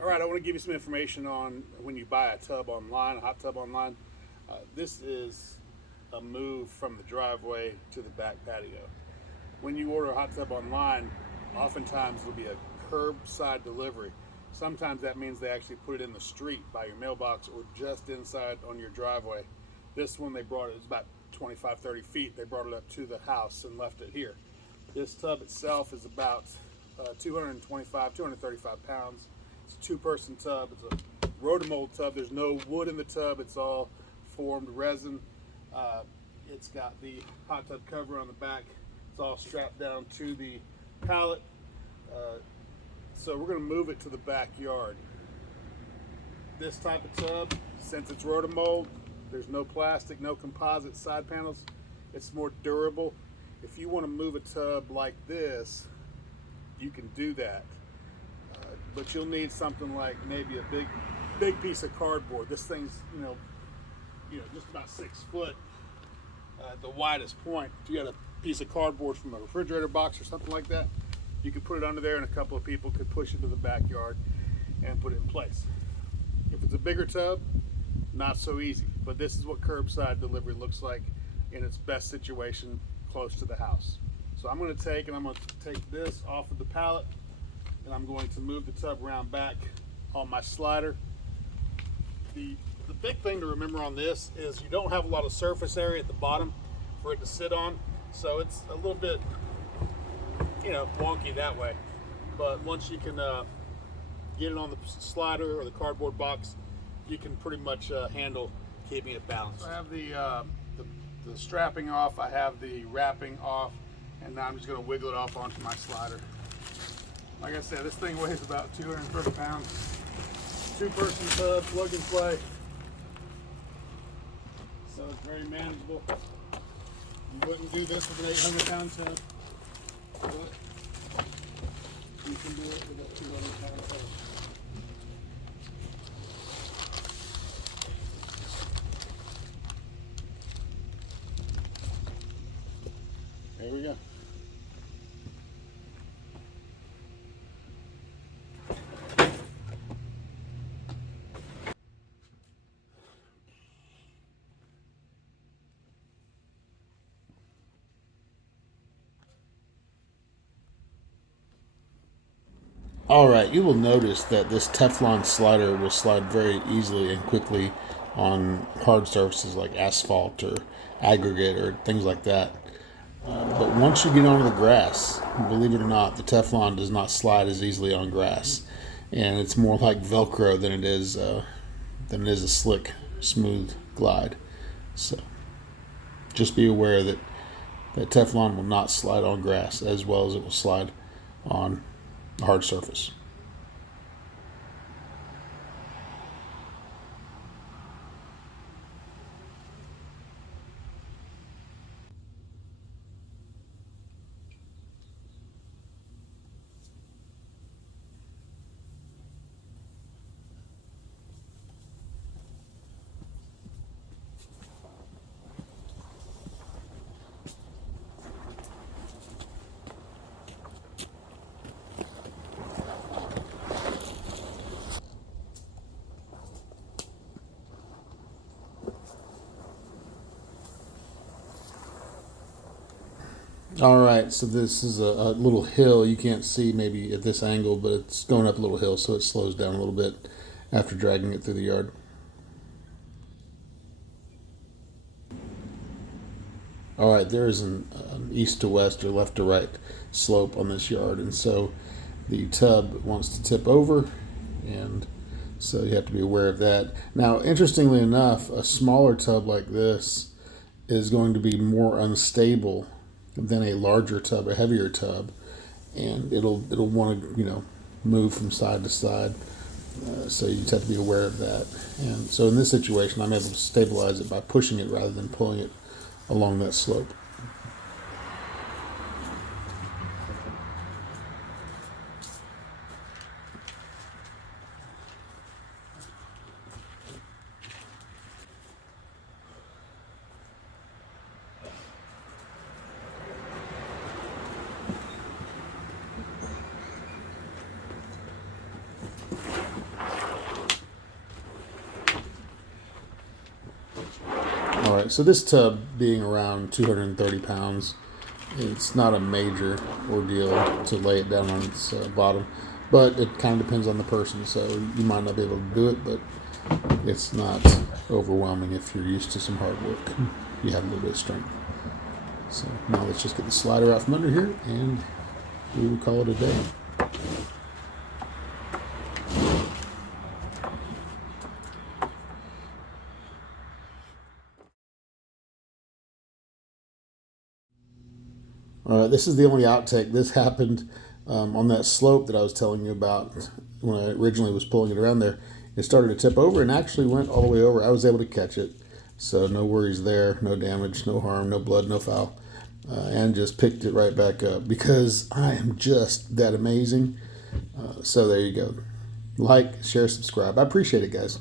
All right, I want to give you some information on when you buy a tub online, a hot tub online. This is a move from the driveway to the back patio. When you order a hot tub online, oftentimes it'll be a curbside delivery. Sometimes that means they actually put it in the street by your mailbox or just inside on your driveway. This one they brought it's about 25, 30 feet. They brought it up to the house and left it here. This tub itself is about 225, 235 pounds. It's a two-person tub. It's a rotomold tub. There's no wood in the tub. It's all formed resin. It's got the hot tub cover on the back. It's all strapped down to the pallet. So we're going to move it to the backyard. This type of tub, since it's rotomold, there's no plastic, no composite side panels. It's more durable. If you want to move a tub like this, you can do that. But you'll need something like maybe a big piece of cardboard. This thing's just about 6 foot at the widest point. If you got a piece of cardboard from a refrigerator box or something like that, you could put it under there and a couple of people could push it to the backyard and put it in place. If it's a bigger tub, not so easy. But this is what curbside delivery looks like in its best situation close to the house. So I'm going to take this off of the pallet, and I'm going to move the tub around back on my slider. The big thing to remember on this is you don't have a lot of surface area at the bottom for it to sit on, so it's a little bit wonky that way. But once you can get it on the slider or the cardboard box, you can pretty much handle keeping it balanced. So I have the strapping off, I have the wrapping off, and now I'm just going to wiggle it off onto my slider. Like I said, this thing weighs about 230 pounds. Two-person tub, plug and play. So it's very manageable. You wouldn't do this with an 800-pound tub, but you can do it with a 200-pound tub. There we go. Alright, you will notice that this Teflon slider will slide very easily and quickly on hard surfaces like asphalt or aggregate or things like that. But once you get onto the grass, believe it or not, the Teflon does not slide as easily on grass. And it's more like Velcro than it is a slick, smooth glide. So just be aware that Teflon will not slide on grass as well as it will slide on a hard surface. All right, so this is a little hill. You can't see maybe at this angle, but it's going up a little hill, so it slows down a little bit after dragging it through the yard. All right, there is an east to west or left to right slope on this yard, and so the tub wants to tip over, and so you have to be aware of that. Now, interestingly enough, a smaller tub like this is going to be more unstable than a larger tub, a heavier tub, and it'll want to move from side to side. So you just have to be aware of that. And so in this situation, I'm able to stabilize it by pushing it rather than pulling it along that slope. right, so this tub being around 230 pounds, it's not a major ordeal to lay it down on its bottom, but it kind of depends on the person. So you might not be able to do it, but it's not overwhelming if you're used to some hard work. You have a little bit of strength. So now let's just get the slider out from under here, and we will call it a day. All right, this is the only outtake. This happened on that slope that I was telling you about when I originally was pulling it around there. It started to tip over and actually went all the way over. I was able to catch it, so no worries there, no damage, no harm, no blood, no foul, and just picked it right back up because I am just that amazing. So there you go. Like, share, subscribe. I appreciate it, guys.